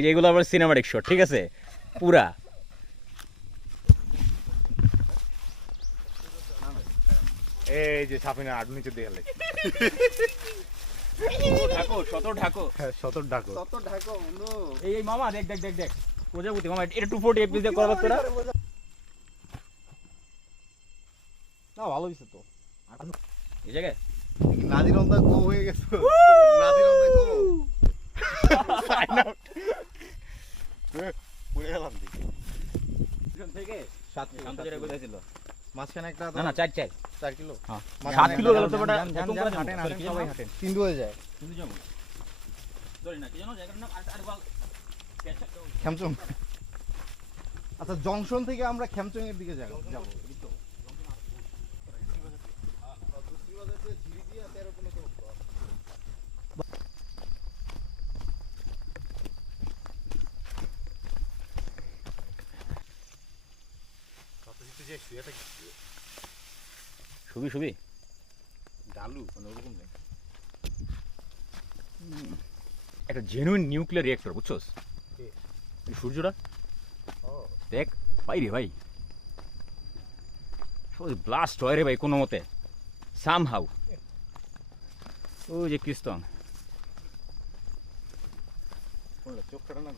এই যেগুলো আবার সিনেমাটিক শট, ঠিক আছে পুরা। এই যে সাফিনা আট নিচে দেয়ালে ঢাকো শত ঢাকো এই মামা দেখ দেখ দেখ দেখ প্রজাপতি মামা, এটা 240 এফপিএস দিয়ে করা লাগতো না? না ভালো হইছে তো। এই জায়গায় নাদিরন্দা গো হয়ে গেছে। নাদিরন্দা গো সাইন আউট পুরো গেলাম দিকে থেকে 7 কিলো বলেছিল মাঝখানে একটা না না 4 4 কিলো হ্যাঁ 7 মাঝখানে কিলো গেল তো বড় হাঁটেন সবাই হাঁটেন তিন হয়ে যায় কিন্তু যাবো ধরি না কি জানো জায়গাটার নাম আর বল খেমচং। আচ্ছা জংশন থেকে আমরা খেমচং এর দিকে যাব। শুবি ডালু মানে ওরকম নেই। একটা জেনুইন নিউক্লিয়ার রিঅ্যাক্টর বুঝছস? এই সূর্যটা দেখ ভাই রে ভাই, সবাই ব্লাস্ট হয় রে ভাই কোনো মতে সামহাউ। ওই যে ক্রিস্টন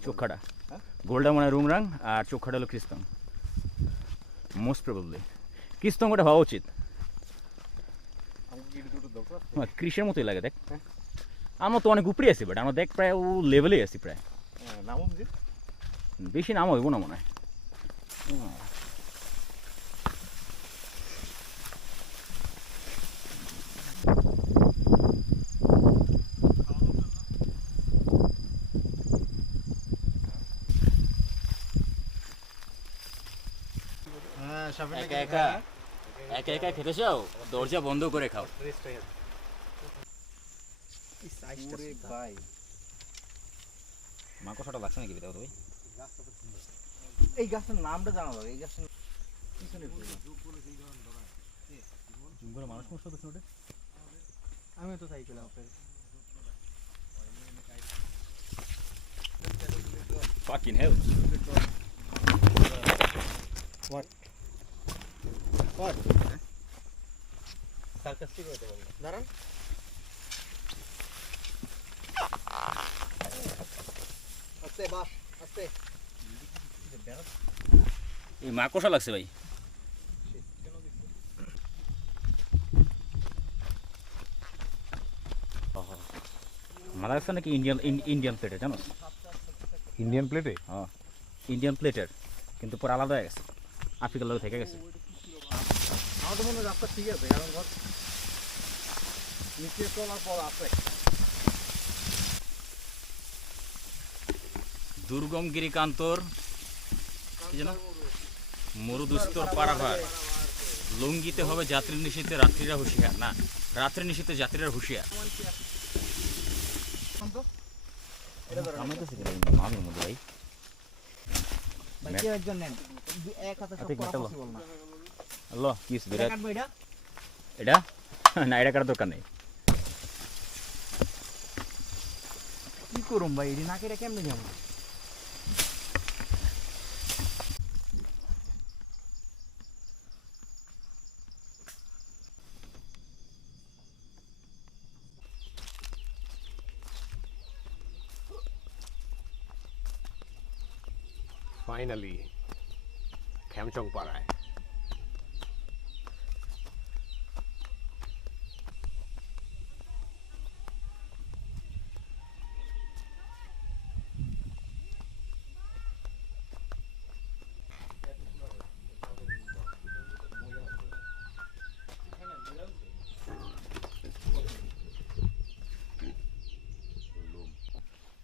চোখাটা গোল্ডা মানে রুমরাং আর চোখাটা হলো ক্রিস্টন। মোস্ট প্রবাবলি ক্রিস্টন ওটা হওয়া উচিত। কৃষের মতোই লাগে দেখ। আমরা তো অনেক উপরে আছি, বাট আমরা দেখ প্রায় ও লেভেলেই আছি প্রায়। বেশি নাম হইব না মনে হয়। একা একা খেতে চাও, দরজা বন্ধ করে খাও। মাকড়সাটা লাগছে নাকি বেটা ভাই? এই গাছের নামটা জানা যাবে। এই গাছের পিছনে মানুষ মশলা দেখুন ওটা। আমি তো তাই পেলাম আপনার। Fucking hell. What? Sarcastic হতে বললো। দাঁড়ান। আস্তে বাস, আস্তে। এই মাকড়সা লাগছে ভাই। মারা গেছে নাকি ইন্ডিয়ান প্লেটার জানো? ইন্ডিয়ান প্লেটে? হ্যাঁ ইন্ডিয়ান প্লেটার, কিন্তু পরে আলাদা হয়ে গেছে, আফ্রিকার লোক থেকে গেছে। আমার তো মনে হয় রাস্তা ঠিক আছে, কারণ ধর নিচে চলার পর আছে। দুর্গম গিরিকান্তর কি জানো মরুদুস্তর পারাভার, লঙ্গিতে হবে যাত্রী নিশীতে রাত্রীরা হুঁশিয়ার, না রাত্রি নিশীতে যাত্রীরা হুঁশিয়ার। মামির মধ্যে ভাই এটা না, এটা কাটার দরকার নেই। কি করুম ভাই, এটি না কেটে কেমনে যাবো? ফাইনালি খেমচং পাড়ায়।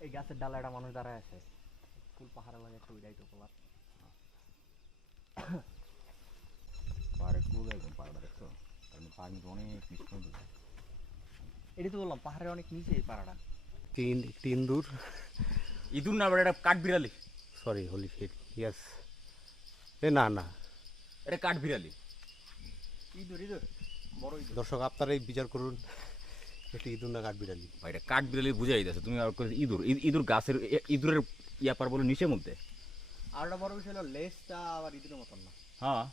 এই গাছের ডালে একটা মানুষ দাঁড়ায় আছে, ফুল পাহাড়ে লাগে ছবিটাই তো পোলার। পাহাড়ের কুল একদম পাহাড়টা দেখছো, কারণ পাহাড় কিন্তু অনেক নিচ পর্যন্ত যায়। এটি তো বললাম পাহাড়ের অনেক নিচে এই পাড়াটা। একটি ইন্দুর, ইঁদুর না আবার এটা কাঠবিড়ালি। Sorry holy shit, yes. এ না না, এটা কাঠবিড়ালি। ইঁদুর ইঁদুর বড় ইঁদুর। দর্শক আপনারাই বিচার করুন, এটি ইঁদুর না কাঠবিড়ালি। ভাই এটা কাঠবিড়ালি বুঝাই দিতেছে তুমি, আর ইঁদুর ইঁদুর গাছের ইঁদুরের ইয়া পার বলে নিচের মধ্যে। আর একটা বড় বিষয় হলো লেজটা আবার ইঁদুরের মতন না। হ্যাঁ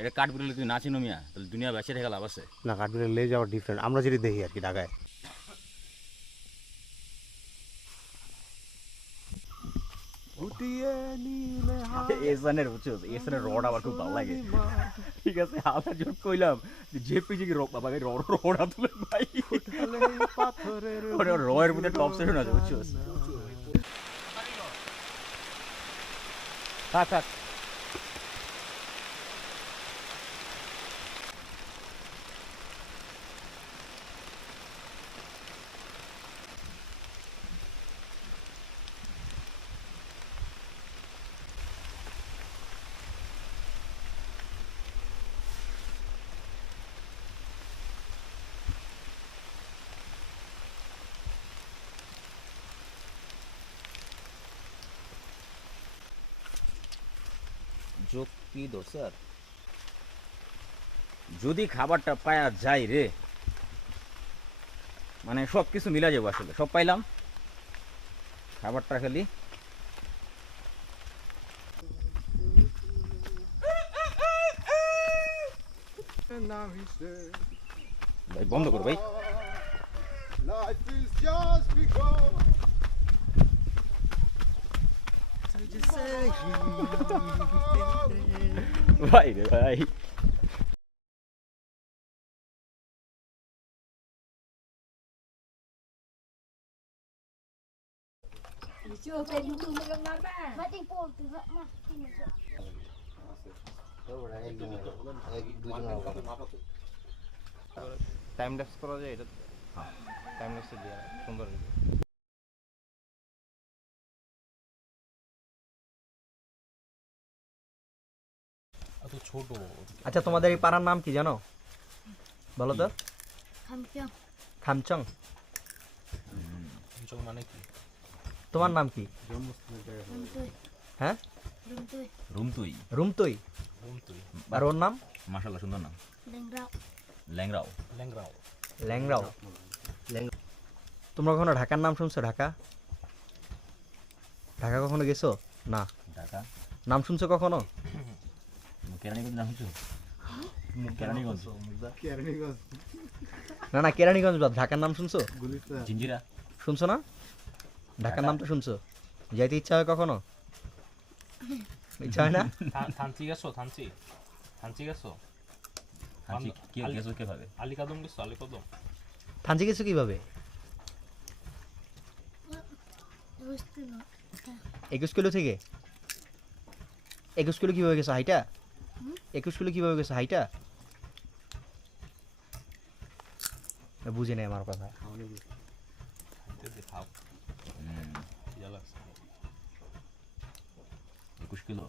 এটা কাঠ বিরলে তুই নাচি নমিয়া তাহলে দুনিয়া বেঁচে রেখে লাভ আছে। না কাঠবিড়ালির লেজ আবার ডিফারেন্ট, আমরা যেটি দেখি আর কি ঢাকায়। এসানের বুঝছো, এসানের রড আমার খুব ভালো লাগে। ঠিক আছে আমার জন্য কইলাম যে পিজি কি রক বাবা রড তুলে ভাই ওরে রয়ের মধ্যে টপ সেশন আছে বুঝছো। থাক থাক যোগ কি ধরছে আর যদি খাবারটা পায়া যায় রে মানে সব কিছু মিলা যাবো আসলে। সব পাইলাম খাবারটা খালি ভাই বন্ধ কর ভাই। Life is just begun. ভাই রে ভাই টাইম ল্যাপস করা যায় এটা, টাইম ল্যাপসে দিয়ে সুন্দর। আচ্ছা তোমাদের এই পাড়ার নাম কি জানো বলো তো? খামচং। খামচং। মানে কি? তোমার নাম কি? রুমতুই। হ্যাঁ রুমতুই। রুমতুই রুমতুই। রুমতুই। আর ওর নাম? মাশাআল্লাহ সুন্দর নাম। লেংরাও। ল্যাংরাও। ল্যাংরাও। ল্যাংরাও। তোমরা কখনো ঢাকার নাম শুনছো? ঢাকা ঢাকা কখনো গেছো? না। ঢাকা নাম শুনছো কখনো? কেরানীগঞ্জ নাম শুনছো? কেরানীগঞ্জ কেরানীগঞ্জ, না না কেরানীগঞ্জ বাদ, ঢাকার নাম শুনছো? গুলিস্তান। জিঞ্জিরা শুনছো না? ঢাকার নাম তো শুনছো? যাইতে ইচ্ছা হয় কখনো? ইচ্ছা হয় না? থানচি গেছো? থানচি? থানচি গেছো? হাঁচি কি গেছো কিভাবে? আলিকাদম গেছো? আলিকাদম? থানচি গেছো কিভাবে? 21 কিলো থেকে? 21 কিলো কিভাবে গেছো হাইটা? 21 কিলো কিভাবে গেছো হাইটা? বুঝে নেই আমার কথা। খাইতে খাও। ইয়া লাগছে। 21 কিলো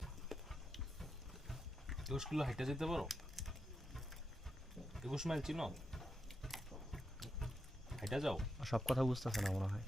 21 কিলো হাইটে যেতে পারো? 21 মাইল চিনো? হাইটা যাও? সব কথা বুঝতেছে না মনে হয়।